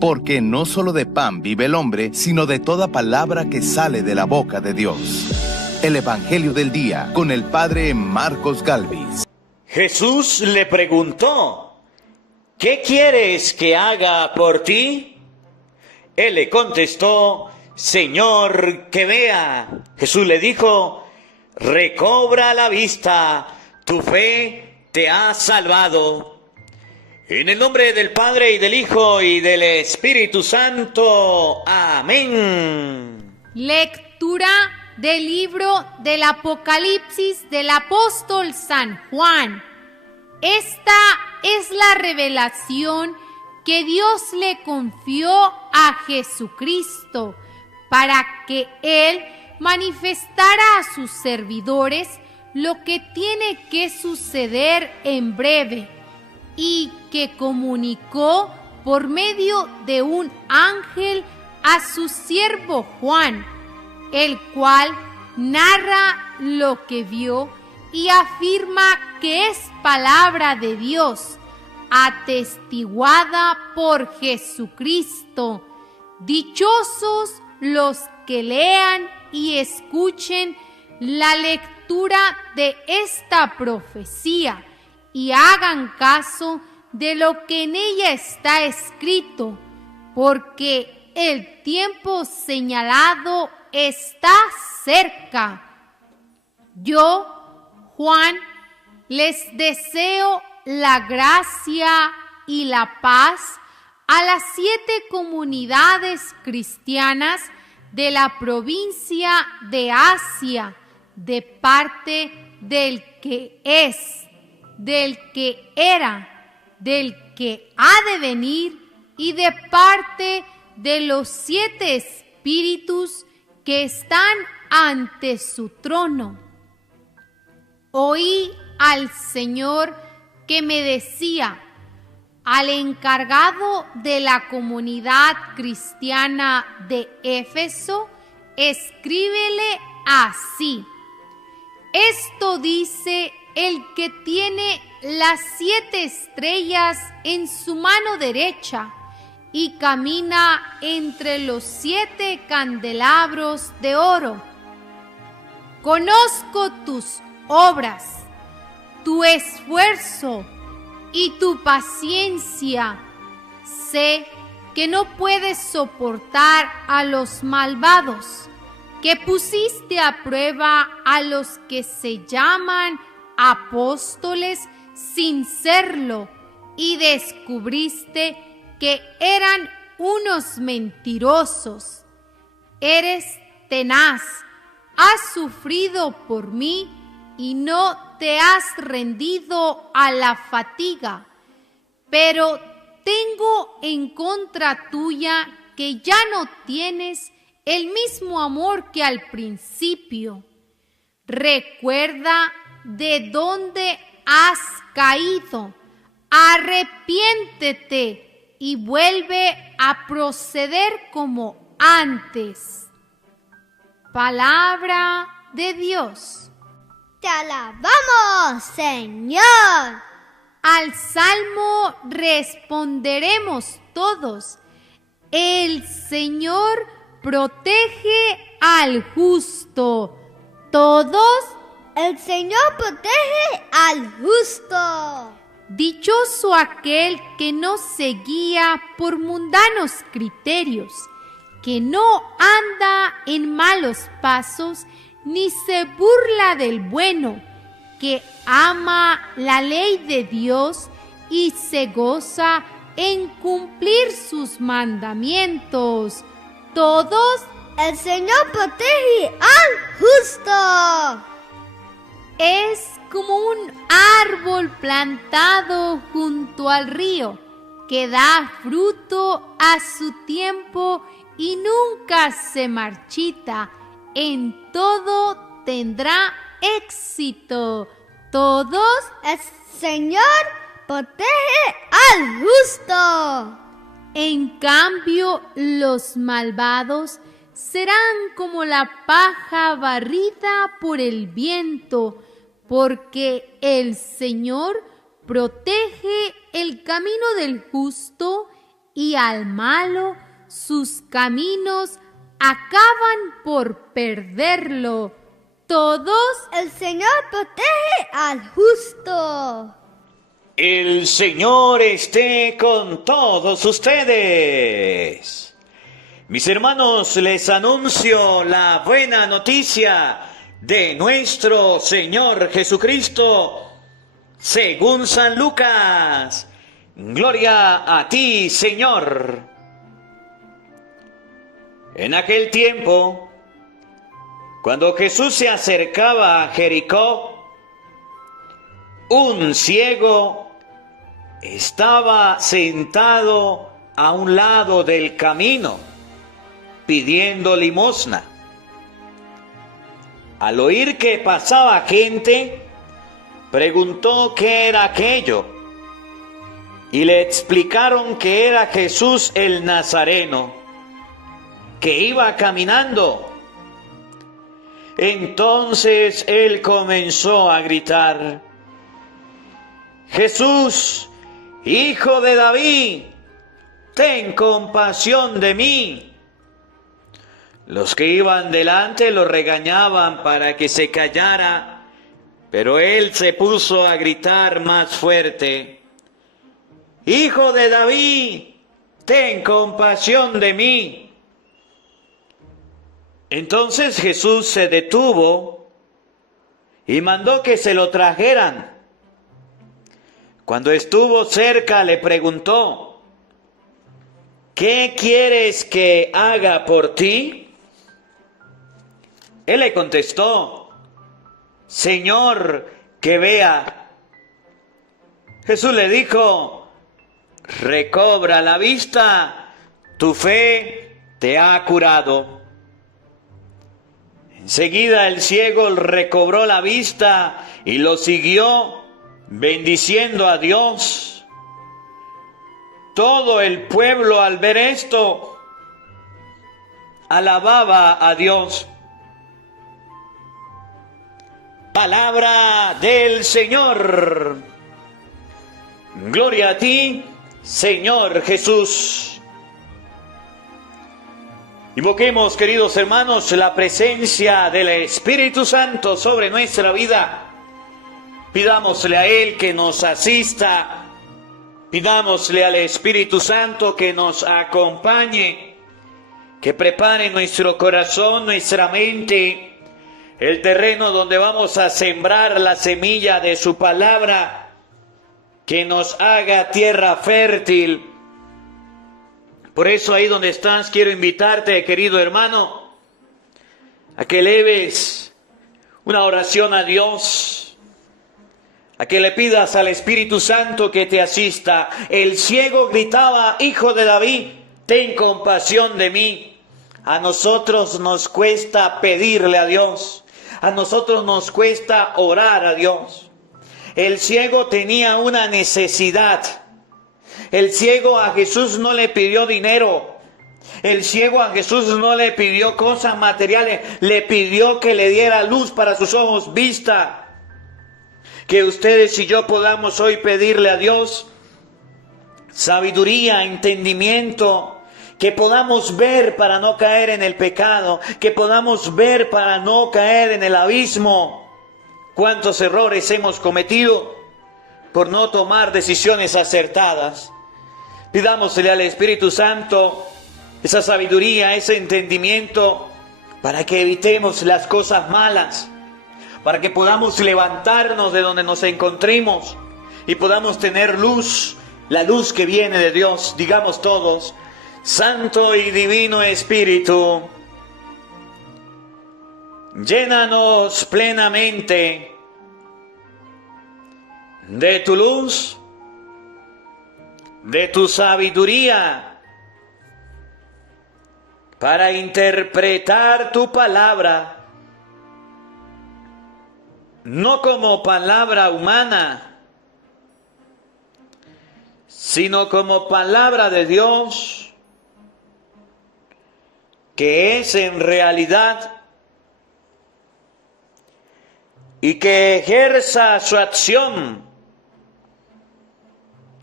porque no solo de pan vive el hombre, sino de toda palabra que sale de la boca de Dios. El Evangelio del Día, con el Padre Marcos Galvis. Jesús le preguntó: ¿qué quieres que haga por ti? Él le contestó: Señor, que vea. Jesús le dijo: recobra la vista, tu fe te ha salvado. En el nombre del Padre, y del Hijo, y del Espíritu Santo. Amén. Lectura del libro del Apocalipsis del apóstol San Juan. Esta es la revelación que Dios le confió a Jesucristo para que Él manifestara a sus servidores lo que tiene que suceder en breve, y que comunicó por medio de un ángel a su siervo Juan, el cual narra lo que vio y afirma que es palabra de Dios, atestiguada por Jesucristo. Dichosos los que lean y escuchen la lectura de esta profecía y hagan caso de lo que en ella está escrito, porque el tiempo señalado está cerca. Yo, Juan, les deseo la gracia y la paz a las 7 comunidades cristianas de la provincia de Asia, de parte del que es, del que era, del que ha de venir, y de parte de los 7 espíritus que están ante su trono. Oí al Señor que me decía: al encargado de la comunidad cristiana de Éfeso, escríbele así: esto dice el que tiene las 7 estrellas en su mano derecha y camina entre los 7 candelabros de oro. Conozco tus obras, tu esfuerzo y tu paciencia. Sé que no puedes soportar a los malvados, que pusiste a prueba a los que se llaman apóstoles sin serlo, y descubriste que eran unos mentirosos. Eres tenaz, has sufrido por mí y no te has rendido a la fatiga, pero tengo en contra tuya que ya no tienes el mismo amor que al principio. Recuerda de dónde has caído, arrepiéntete y vuelve a proceder como antes. Palabra de Dios. ¡Te alabamos, Señor! Al salmo responderemos todos: el Señor protege al justo. Todos: el Señor protege al justo. Dichoso aquel que no se guía por mundanos criterios, que no anda en malos pasos, ni se burla del bueno, que ama la ley de Dios y se goza en cumplir sus mandamientos. Todos: el Señor protege al justo. Es como un árbol plantado junto al río, que da fruto a su tiempo y nunca se marchita. En todo tendrá éxito. Todos: el Señor protege al justo. En cambio, los malvados serán como la paja barrida por el viento, porque el Señor protege el camino del justo y al malo sus caminos acaban por perderlo. Todos, el Señor protege al justo. El Señor esté con todos ustedes. Mis hermanos, les anuncio la buena noticia de nuestro Señor Jesucristo, según San Lucas. Gloria a ti, Señor. En aquel tiempo, cuando Jesús se acercaba a Jericó, un ciego estaba sentado a un lado del camino, pidiendo limosna. Al oír que pasaba gente, preguntó qué era aquello, y le explicaron que era Jesús el Nazareno, que iba caminando. Entonces él comenzó a gritar: Jesús, Hijo de David, ten compasión de mí. Los que iban delante lo regañaban para que se callara, pero él se puso a gritar más fuerte: Hijo de David, ten compasión de mí. Entonces Jesús se detuvo y mandó que se lo trajeran. Cuando estuvo cerca le preguntó: ¿qué quieres que haga por ti? Él le contestó: Señor, que vea. Jesús le dijo: recobra la vista, tu fe te ha curado. Enseguida el ciego recobró la vista y lo siguió, bendiciendo a Dios. Todo el pueblo, al ver esto, alababa a Dios. Palabra del Señor. Gloria a ti, Señor Jesús. Invoquemos, queridos hermanos, la presencia del Espíritu Santo sobre nuestra vida. Pidámosle a Él que nos asista. Pidámosle al Espíritu Santo que nos acompañe, que prepare nuestro corazón, nuestra mente, el terreno donde vamos a sembrar la semilla de su palabra, que nos haga tierra fértil. Por eso ahí donde estás, quiero invitarte, querido hermano, a que eleves una oración a Dios, a que le pidas al Espíritu Santo que te asista. El ciego gritaba: Hijo de David, ten compasión de mí. A nosotros nos cuesta pedirle a Dios, a nosotros nos cuesta orar a Dios. El ciego tenía una necesidad. El ciego a Jesús no le pidió dinero. El ciego a Jesús no le pidió cosas materiales. Le pidió que le diera luz para sus ojos, vista. Que ustedes y yo podamos hoy pedirle a Dios sabiduría, entendimiento. Que podamos ver para no caer en el pecado. Que podamos ver para no caer en el abismo. ¿Cuántos errores hemos cometido por no tomar decisiones acertadas? Pidámosle al Espíritu Santo esa sabiduría, ese entendimiento, para que evitemos las cosas malas, para que podamos levantarnos de donde nos encontremos y podamos tener luz, la luz que viene de Dios. Digamos todos: Santo y Divino Espíritu, llénanos plenamente de tu luz, de tu sabiduría, para interpretar tu palabra, no como palabra humana, sino como palabra de Dios, que es en realidad, y que ejerza su acción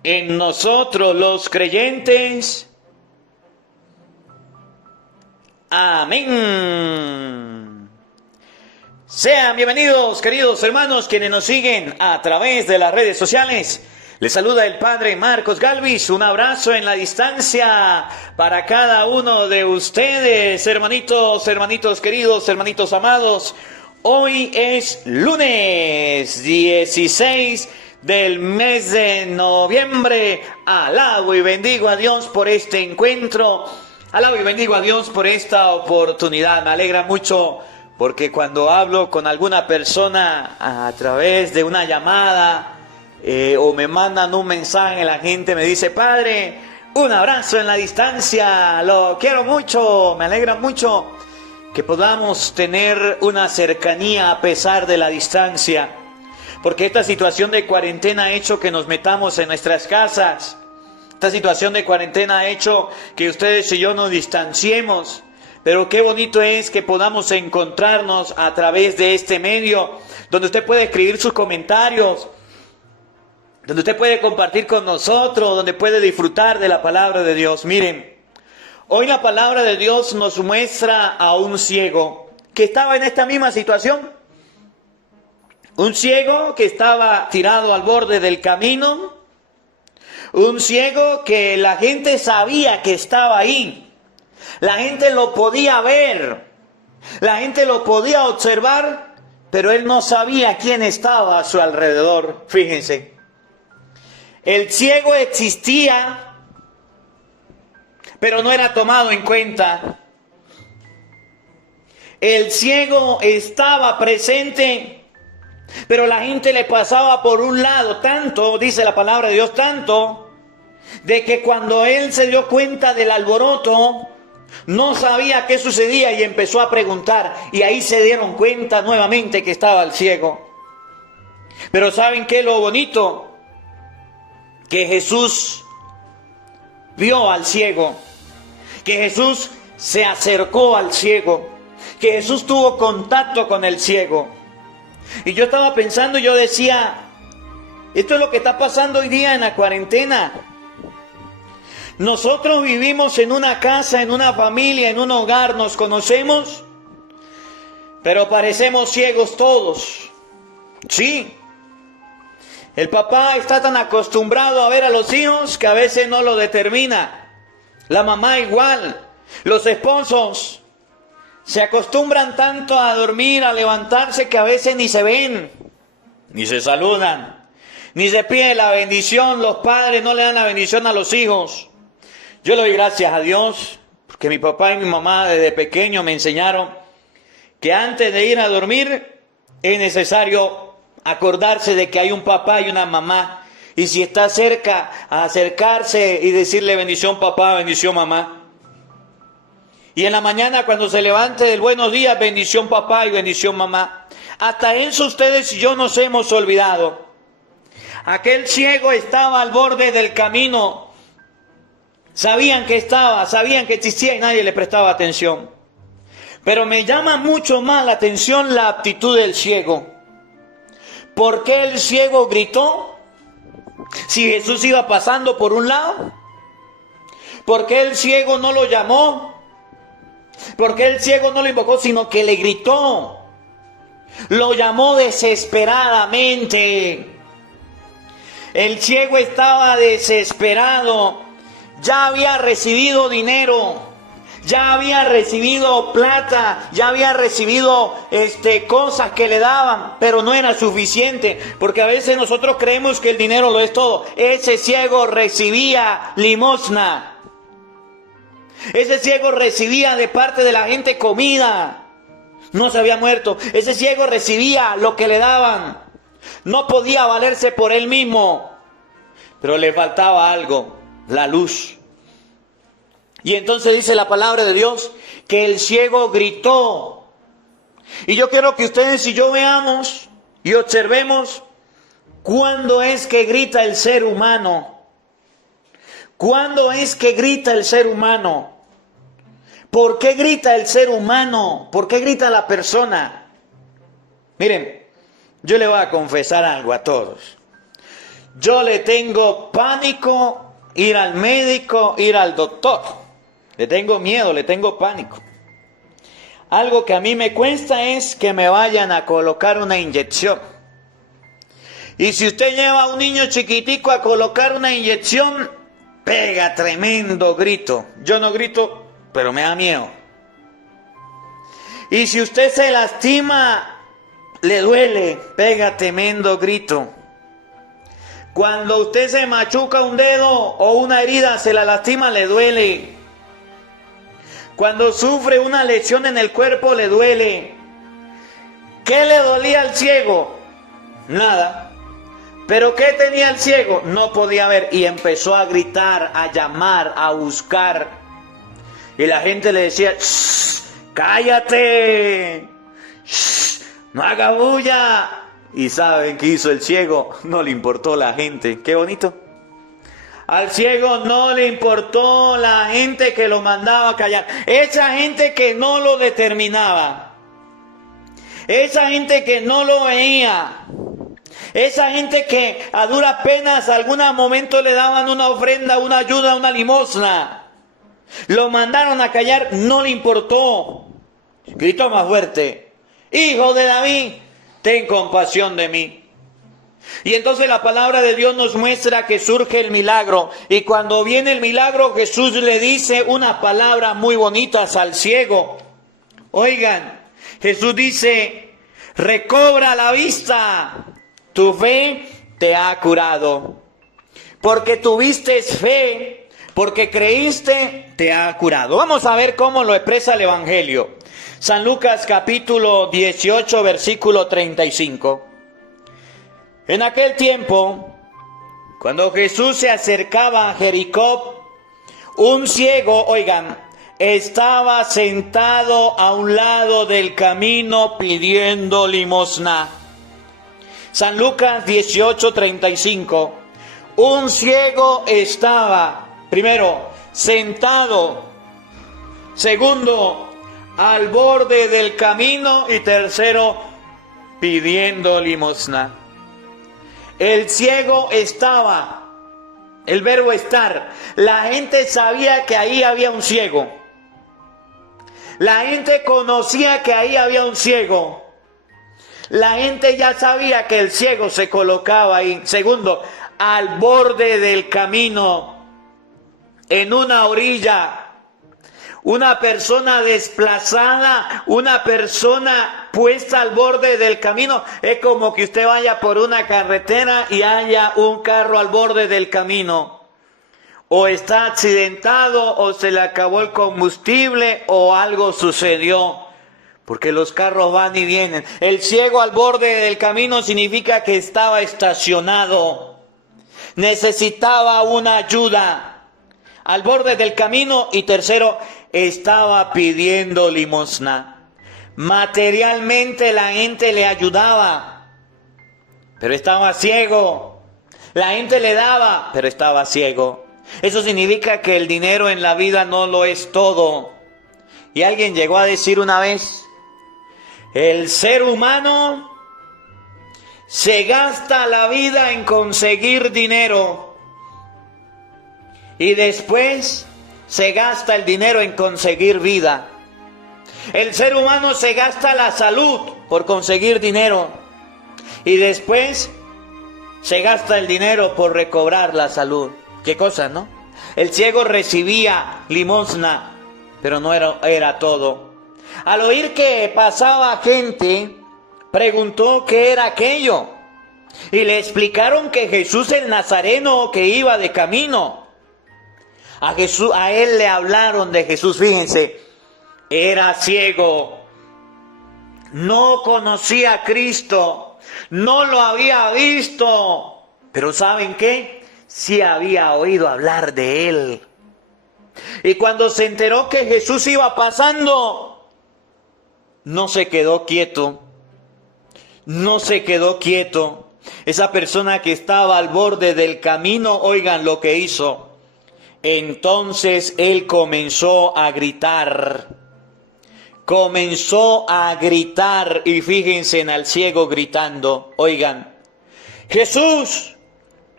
en nosotros los creyentes. Amén. Sean bienvenidos, queridos hermanos, quienes nos siguen a través de las redes sociales. Les saluda el Padre Marcos Galvis. Un abrazo en la distancia para cada uno de ustedes, hermanitos, hermanitos queridos, hermanitos amados. Hoy es lunes 16 del mes de noviembre. Alabo y bendigo a Dios por este encuentro. Alabo y bendigo a Dios por esta oportunidad. Me alegra mucho porque cuando hablo con alguna persona a través de una llamada o me mandan un mensaje, la gente me dice: Padre, un abrazo en la distancia, lo quiero mucho. Me alegra mucho que podamos tener una cercanía a pesar de la distancia, porque esta situación de cuarentena ha hecho que nos metamos en nuestras casas. Esta situación de cuarentena ha hecho que ustedes y yo nos distanciemos. Pero qué bonito es que podamos encontrarnos a través de este medio, donde usted puede escribir sus comentarios, donde usted puede compartir con nosotros, donde puede disfrutar de la palabra de Dios. Miren, hoy la palabra de Dios nos muestra a un ciego que estaba en esta misma situación. Un ciego que estaba tirado al borde del camino. Un ciego que la gente sabía que estaba ahí. La gente lo podía ver, la gente lo podía observar, pero él no sabía quién estaba a su alrededor. Fíjense, el ciego existía, pero no era tomado en cuenta. El ciego estaba presente, pero la gente le pasaba por un lado, tanto, dice la palabra de Dios, tanto, de que cuando él se dio cuenta del alboroto, no sabía qué sucedía y empezó a preguntar, y ahí se dieron cuenta nuevamente que estaba el ciego. Pero ¿saben qué es lo bonito? Que Jesús vio al ciego, que Jesús se acercó al ciego, que Jesús tuvo contacto con el ciego. Y yo estaba pensando, yo decía, esto es lo que está pasando hoy día en la cuarentena. Nosotros vivimos en una casa, en una familia, en un hogar, nos conocemos, pero parecemos ciegos todos. Sí, el papá está tan acostumbrado a ver a los hijos que a veces no lo determina. La mamá igual. Los esposos se acostumbran tanto a dormir, a levantarse, que a veces ni se ven, ni se saludan, ni se pide la bendición. Los padres no le dan la bendición a los hijos. Yo le doy gracias a Dios, porque mi papá y mi mamá desde pequeño me enseñaron que antes de ir a dormir es necesario acordarse de que hay un papá y una mamá. Y si está cerca, a acercarse y decirle: bendición papá, bendición mamá. Y en la mañana cuando se levante del buenos días, bendición papá y bendición mamá. Hasta eso ustedes y yo nos hemos olvidado. Aquel ciego estaba al borde del camino. Sabían que estaba, sabían que existía y nadie le prestaba atención. Pero me llama mucho más la atención la actitud del ciego. ¿Por qué el ciego gritó si Jesús iba pasando por un lado? ¿Por qué el ciego no lo llamó? ¿Por qué el ciego no lo invocó, sino que le gritó? Lo llamó desesperadamente. El ciego estaba desesperado. Ya había recibido dinero, ya había recibido plata, ya había recibido cosas que le daban, pero no era suficiente, porque a veces nosotros creemos que el dinero lo es todo. Ese ciego recibía limosna, ese ciego recibía de parte de la gente comida, no se había muerto. Ese ciego recibía lo que le daban, no podía valerse por él mismo, pero le faltaba algo: la luz. Y entonces dice la palabra de Dios que el ciego gritó. Y yo quiero que ustedes y yo veamos y observemos cuándo es que grita el ser humano. ¿Cuándo es que grita el ser humano? ¿Por qué grita el ser humano? ¿Por qué grita la persona? Miren, yo le voy a confesar algo a todos. Yo le tengo pánico ir al médico, ir al doctor. Le tengo miedo, le tengo pánico. Algo que a mí me cuesta es que me vayan a colocar una inyección. Y si usted lleva a un niño chiquitico a colocar una inyección, pega tremendo grito. Yo no grito, pero me da miedo. Y si usted se lastima, le duele, pega tremendo grito. Cuando usted se machuca un dedo o una herida, se la lastima, le duele. Cuando sufre una lesión en el cuerpo, le duele. ¿Qué le dolía al ciego? Nada. ¿Pero qué tenía el ciego? No podía ver. Y empezó a gritar, a llamar, a buscar. Y la gente le decía, ¡shh! ¡Cállate! ¡Shh! ¡No haga bulla! ¿Y saben qué hizo el ciego? No le importó la gente. ¡Qué bonito! Al ciego no le importó la gente que lo mandaba a callar. Esa gente que no lo determinaba. Esa gente que no lo veía. Esa gente que a duras penas algún momento le daban una ofrenda, una ayuda, una limosna. Lo mandaron a callar, no le importó. Gritó más fuerte: Hijo de David, ten compasión de mí. Y entonces la palabra de Dios nos muestra que surge el milagro. Y cuando viene el milagro, Jesús le dice unas palabras muy bonitas al ciego. Oigan, Jesús dice: recobra la vista, tu fe te ha curado. Porque tuviste fe, porque creíste, te ha curado. Vamos a ver cómo lo expresa el Evangelio. San Lucas capítulo 18, versículo 35. En aquel tiempo, cuando Jesús se acercaba a Jericó, un ciego, oigan, estaba sentado a un lado del camino pidiendo limosna. San Lucas 18, 35. Un ciego estaba, primero, sentado. Segundo, al borde del camino. Y tercero, pidiendo limosna. El ciego estaba, el verbo estar. La gente sabía que ahí había un ciego. La gente conocía que ahí había un ciego. La gente ya sabía que el ciego se colocaba ahí. Segundo, al borde del camino, en una orilla. Una persona desplazada, una persona puesta al borde del camino. Es como que usted vaya por una carretera y haya un carro al borde del camino. O está accidentado, o se le acabó el combustible, o algo sucedió. Porque los carros van y vienen. El ciego al borde del camino significa que estaba estacionado. Necesitaba una ayuda. Al borde del camino. Y tercero, estaba pidiendo limosna. Materialmente la gente le ayudaba, pero estaba ciego. La gente le daba, pero estaba ciego. Eso significa que el dinero en la vida no lo es todo. Y alguien llegó a decir una vez: el ser humano se gasta la vida en conseguir dinero y después se gasta el dinero en conseguir vida. El ser humano se gasta la salud por conseguir dinero y después se gasta el dinero por recobrar la salud. Qué cosa, ¿no? El ciego recibía limosna, pero no era todo. Al oír que pasaba gente, preguntó qué era aquello. Y le explicaron que Jesús el Nazareno, que iba de camino. A él le hablaron de Jesús, fíjense, era ciego, no conocía a Cristo, no lo había visto, pero ¿saben qué? Sí había oído hablar de él. Y cuando se enteró que Jesús iba pasando, no se quedó quieto, no se quedó quieto. Esa persona que estaba al borde del camino, oigan lo que hizo. Entonces él comenzó a gritar. Y fíjense en al ciego gritando. Oigan, Jesús,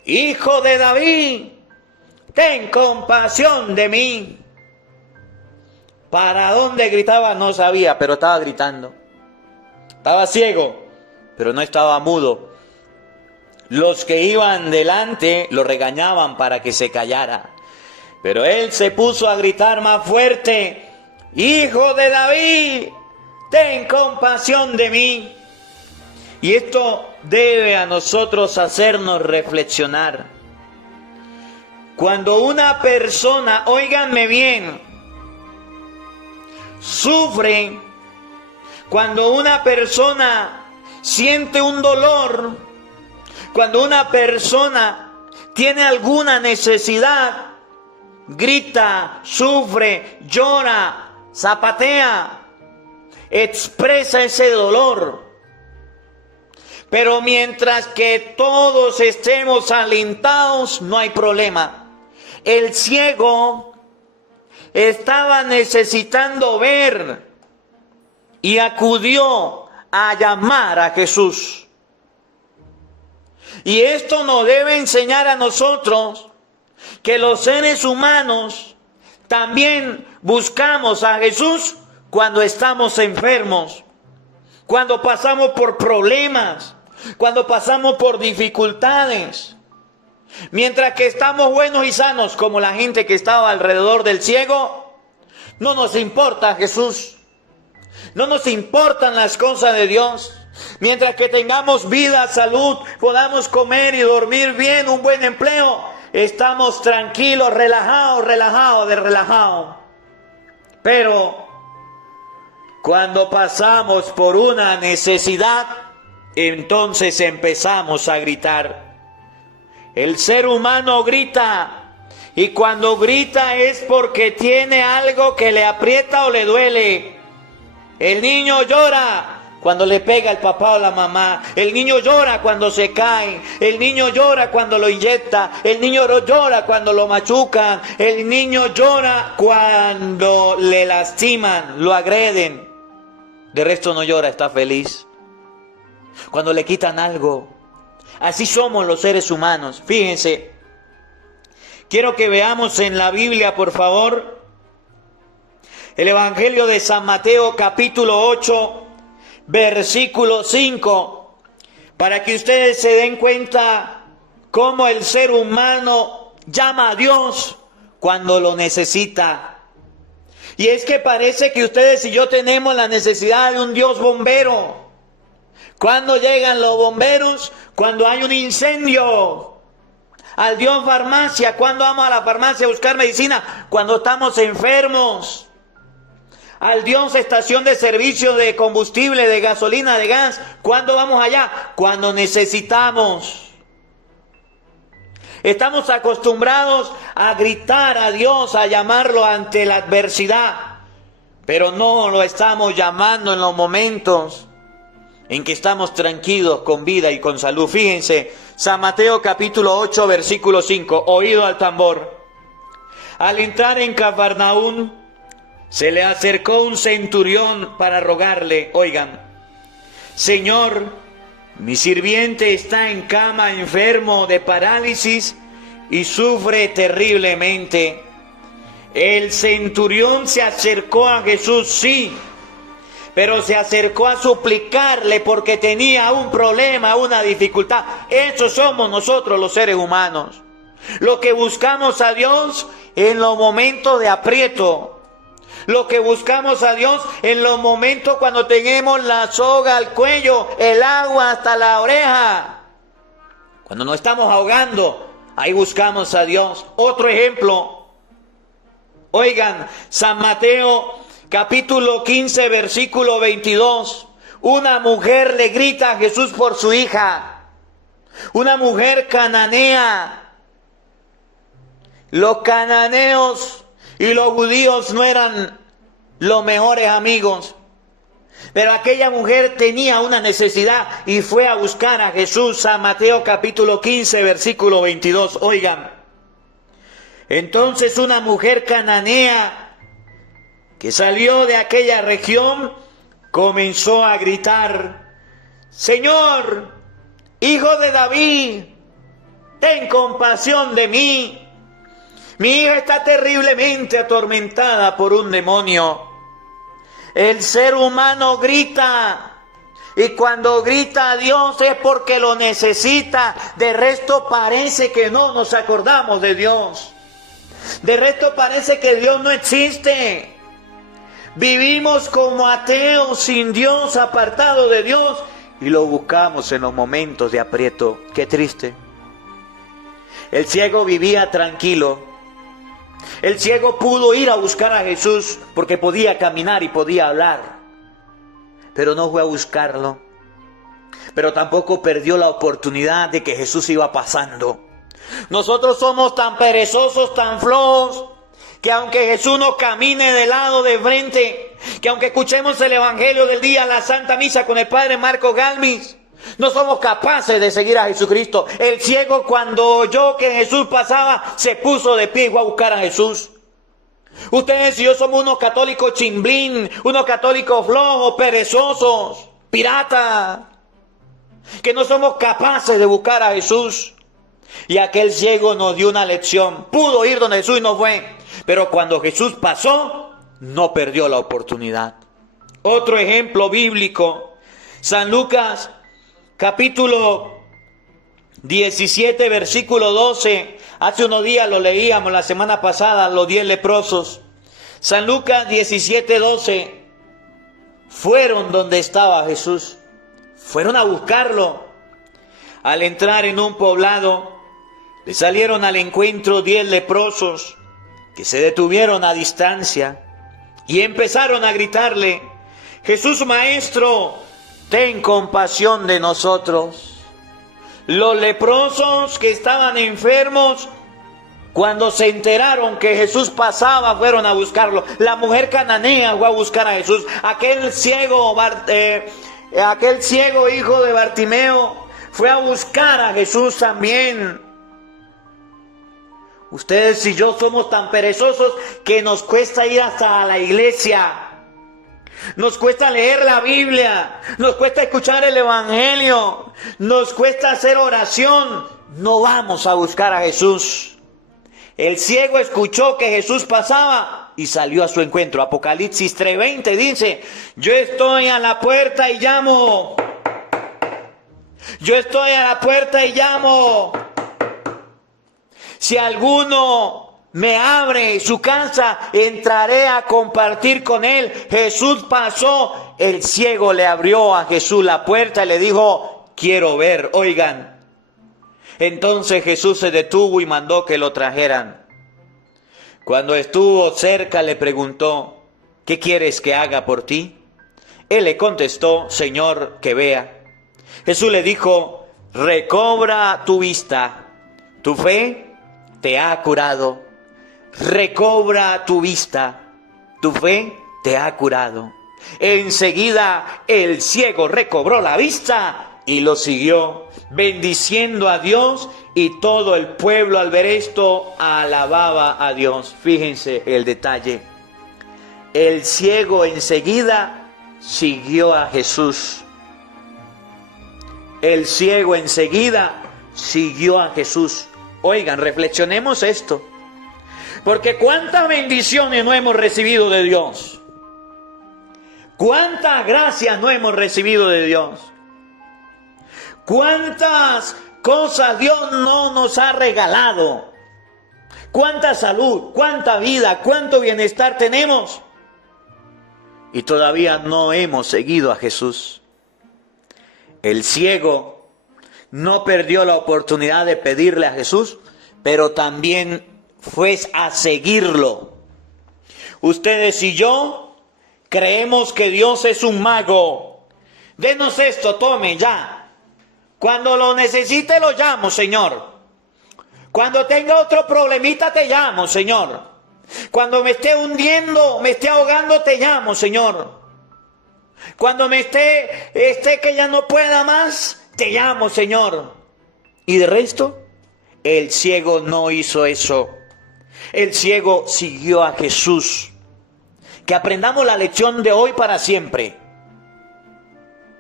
Hijo de David, ten compasión de mí. ¿Para dónde gritaba? No sabía, pero estaba gritando. Estaba ciego, pero no estaba mudo. Los que iban delante lo regañaban para que se callara. Pero él se puso a gritar más fuerte: Hijo de David, ten compasión de mí. Y esto debe a nosotros hacernos reflexionar. Cuando una persona, óiganme bien, sufre, cuando una persona siente un dolor, cuando una persona tiene alguna necesidad, grita, sufre, llora, zapatea, expresa ese dolor. Pero mientras que todos estemos alentados, no hay problema. El ciego estaba necesitando ver y acudió a llamar a Jesús. Y esto nos debe enseñar a nosotros que los seres humanos también buscamos a Jesús cuando estamos enfermos, cuando pasamos por problemas, cuando pasamos por dificultades. Mientras que estamos buenos y sanos, como la gente que estaba alrededor del ciego, no nos importa Jesús, no nos importan las cosas de Dios. Mientras que tengamos vida, salud, podamos comer y dormir bien, un buen empleo, estamos tranquilos, relajados. Pero cuando pasamos por una necesidad, entonces empezamos a gritar. El ser humano grita, y cuando grita es porque tiene algo que le aprieta o le duele. El niño llora cuando le pega el papá o la mamá. El niño llora cuando se cae. El niño llora cuando lo inyecta. El niño llora cuando lo machucan. El niño llora cuando le lastiman, lo agreden. De resto no llora, está feliz. Cuando le quitan algo. Así somos los seres humanos. Fíjense, quiero que veamos en la Biblia, por favor, el Evangelio de San Mateo, capítulo 8, versículo 5, para que ustedes se den cuenta cómo el ser humano llama a Dios cuando lo necesita. Y es que parece que ustedes y yo tenemos la necesidad de un Dios bombero. ¿Cuándo llegan los bomberos? Cuando hay un incendio. Al Dios farmacia. ¿Cuándo vamos a la farmacia a buscar medicina? Cuando estamos enfermos. Al Dios estación de servicio de combustible, de gasolina, de gas. ¿Cuándo vamos allá? Cuando necesitamos. Estamos acostumbrados a gritar a Dios, a llamarlo ante la adversidad. Pero no lo estamos llamando en los momentos en que estamos tranquilos, con vida y con salud. Fíjense, San Mateo capítulo 8, versículo 5, oído al tambor. Al entrar en Cafarnaúm, se le acercó un centurión para rogarle, oigan, Señor, mi sirviente está en cama enfermo de parálisis y sufre terriblemente. El centurión se acercó a Jesús, sí, pero se acercó a suplicarle porque tenía un problema, una dificultad. Eso somos nosotros los seres humanos. Lo que buscamos a Dios en los momentos de aprieto. Lo que buscamos a Dios en los momentos cuando tenemos la soga al cuello, el agua hasta la oreja. Cuando nos estamos ahogando, ahí buscamos a Dios. Otro ejemplo. Oigan, San Mateo capítulo 15, versículo 22. Una mujer le grita a Jesús por su hija. Una mujer cananea. Los cananeos y los judíos no eran los mejores amigos. Pero aquella mujer tenía una necesidad y fue a buscar a Jesús. San Mateo capítulo 15, versículo 22. Oigan. Entonces una mujer cananea que salió de aquella región, comenzó a gritar, Señor, Hijo de David, ten compasión de mí. Mi hija está terriblemente atormentada por un demonio. El ser humano grita, y cuando grita a Dios es porque lo necesita. De resto parece que no nos acordamos de Dios. De resto parece que Dios no existe. Vivimos como ateos, sin Dios, apartados de Dios, y lo buscamos en los momentos de aprieto. Qué triste. El ciego vivía tranquilo. El ciego pudo ir a buscar a Jesús porque podía caminar y podía hablar. Pero no fue a buscarlo. Pero tampoco perdió la oportunidad de que Jesús iba pasando. Nosotros somos tan perezosos, tan flojos, que aunque Jesús nos camine de lado, de frente, que aunque escuchemos el Evangelio del día, la Santa Misa con el Padre Marcos Galvis, no somos capaces de seguir a Jesucristo. El ciego, cuando oyó que Jesús pasaba, se puso de pie y fue a buscar a Jesús. Ustedes y yo somos unos católicos chimblín, unos católicos flojos, perezosos, piratas, que no somos capaces de buscar a Jesús. Y aquel ciego nos dio una lección. Pudo ir donde Jesús y no fue, pero cuando Jesús pasó, no perdió la oportunidad. Otro ejemplo bíblico, San Lucas, capítulo 17, versículo 12. Hace unos días lo leíamos, la semana pasada, los 10 leprosos. San Lucas 17, 12. Fueron donde estaba Jesús. Fueron a buscarlo. Al entrar en un poblado, le salieron al encuentro 10 leprosos que se detuvieron a distancia y empezaron a gritarle: Jesús Maestro, ten compasión de nosotros. Los leprosos que estaban enfermos, cuando se enteraron que Jesús pasaba, fueron a buscarlo. La mujer cananea fue a buscar a Jesús. Aquel ciego hijo de Bartimeo fue a buscar a Jesús también. Ustedes y yo somos tan perezosos que nos cuesta ir hasta la iglesia. Nos cuesta leer la Biblia, nos cuesta escuchar el Evangelio, nos cuesta hacer oración. No vamos a buscar a Jesús. El ciego escuchó que Jesús pasaba y salió a su encuentro. Apocalipsis 3:20 dice: yo estoy a la puerta y llamo. Yo estoy a la puerta y llamo. Si alguno me abre su casa, entraré a compartir con él. Jesús pasó, el ciego le abrió a Jesús la puerta y le dijo: quiero ver. Oigan, entonces Jesús se detuvo y mandó que lo trajeran. Cuando estuvo cerca le preguntó: ¿qué quieres que haga por ti? Él le contestó: Señor, que vea. Jesús le dijo: recobra tu vista, tu fe te ha curado. Recobra tu vista, tu fe te ha curado. Enseguida el ciego recobró la vista y lo siguió, bendiciendo a Dios, y todo el pueblo al ver esto alababa a Dios. Fíjense el detalle. El ciego enseguida siguió a Jesús. El ciego enseguida siguió a Jesús. Oigan, reflexionemos esto. Porque cuántas bendiciones no hemos recibido de Dios. Cuántas gracias no hemos recibido de Dios. Cuántas cosas Dios no nos ha regalado. Cuánta salud, cuánta vida, cuánto bienestar tenemos. Y todavía no hemos seguido a Jesús. El ciego no perdió la oportunidad de pedirle a Jesús, pero también fue a seguirlo. Ustedes y yo creemos que Dios es un mago. Denos esto, tome ya. Cuando lo necesite lo llamo, Señor. Cuando tenga otro problemita te llamo, Señor. Cuando me esté hundiendo, me esté ahogando, te llamo, Señor. Cuando me esté que ya no pueda más, te llamo, Señor. Y de resto, el ciego no hizo eso. El ciego siguió a Jesús. Que aprendamos la lección de hoy para siempre.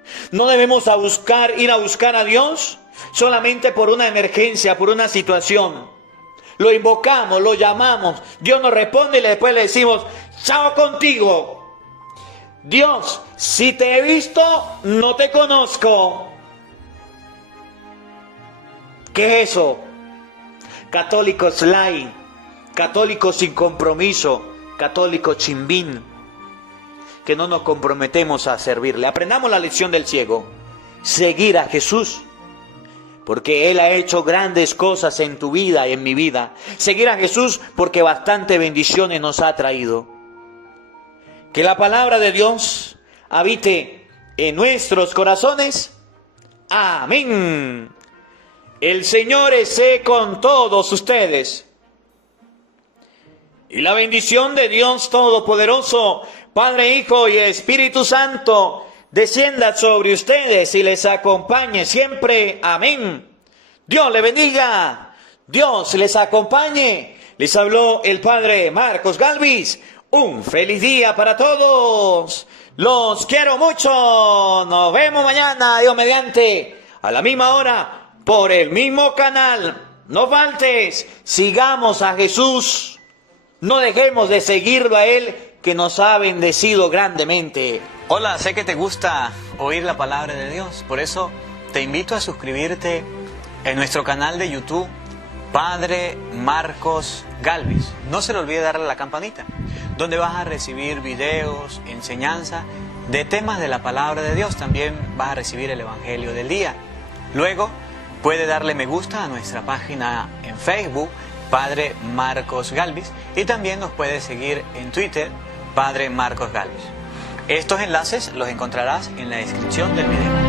No debemos ir a buscar a Dios solamente por una emergencia, por una situación. Lo invocamos, lo llamamos, Dios nos responde y después le decimos, chao contigo. Dios, si te he visto, no te conozco. ¿Qué es eso? Católicos light, católicos sin compromiso, católicos chimbín, que no nos comprometemos a servirle. Aprendamos la lección del ciego, seguir a Jesús, porque Él ha hecho grandes cosas en tu vida y en mi vida. Seguir a Jesús porque bastantes bendiciones nos ha traído. Que la palabra de Dios habite en nuestros corazones. Amén. El Señor esté con todos ustedes. Y la bendición de Dios Todopoderoso, Padre, Hijo y Espíritu Santo, descienda sobre ustedes y les acompañe siempre. Amén. Dios les bendiga. Dios les acompañe. Les habló el Padre Marcos Galvis. Un feliz día para todos. Los quiero mucho. Nos vemos mañana, Dios mediante, a la misma hora, por el mismo canal. No faltes. Sigamos a Jesús. No dejemos de seguirlo a Él, que nos ha bendecido grandemente. Hola, sé que te gusta oír la palabra de Dios, por eso te invito a suscribirte en nuestro canal de YouTube, Padre Marcos Galvis. No se le olvide darle a la campanita, donde vas a recibir videos, enseñanza de temas de la palabra de Dios. También vas a recibir el Evangelio del día. Luego puede darle me gusta a nuestra página en Facebook, Padre Marcos Galvis, y también nos puede seguir en Twitter, Padre Marcos Galvis. Estos enlaces los encontrarás en la descripción del video.